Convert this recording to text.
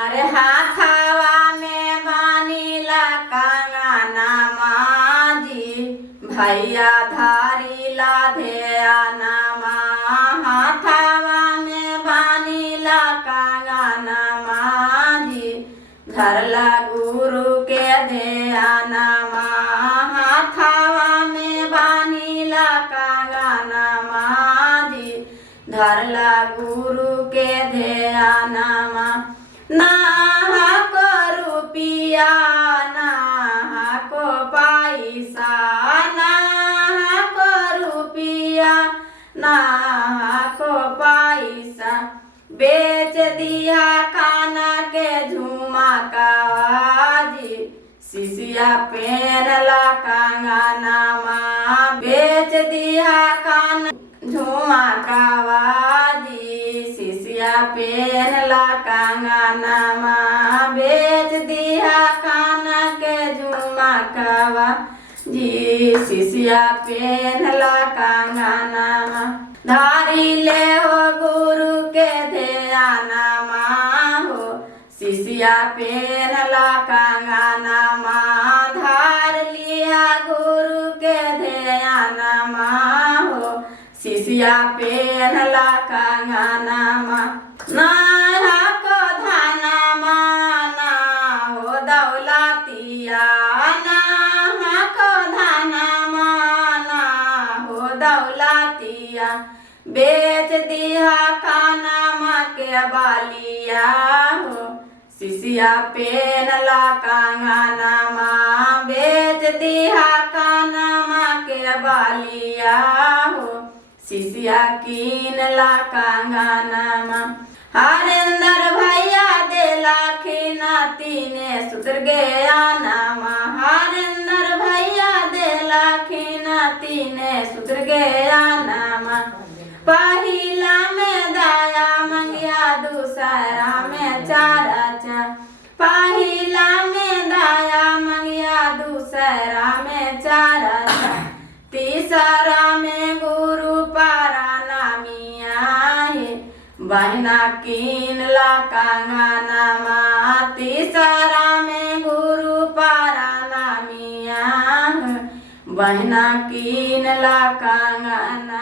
अरे हाथावा में बानीला कंगना माजी भैया धारीला ध्याना हाथावा में बानीला कंगना माजी धरला गुरु के ध्याना हाथावा में बानीला कंगना माजी धरला गुरु के ध्याना ना को रुपिया ना को पैसा ना को रुपिया ना को पैसा बेच दिया खाना के झुमकाजी शिशिया पहनला कंगना बेच दिया खाना झुमकाजी शिशिया पहनला कंगना बेच दिया खाना के झुमकावा जी शिशिया पहनला कंगना धारी ले हो गुरु के ध्याना हो शिशिया पहनला कंगना धार लिया गुरु के ध्याना हो शिशिया पहनला कंगना ना को धना ना हो दौलतिया ना को धना ना हो दौलतिया बेच दिया खाना के बालिया हो शिशिया पहनला कंगना बेच दिया खाना के बालिया हो शिशिया कीनला कंगना हरेंद्र भैया देला खीना तीने सुतर गया नामा हरेंद्र भैया देला खीना तीने सुतर गया नामा पहिला में दाया मंगिया दूसरा में चारा चा पहिला में दाया मंगिया दूसरा में चारा चा तीसरा में गुरु पारा नामिया है बहना कीनला कंगना तीसरा में गुरु पारा नामिया बहना कीनला कंगना।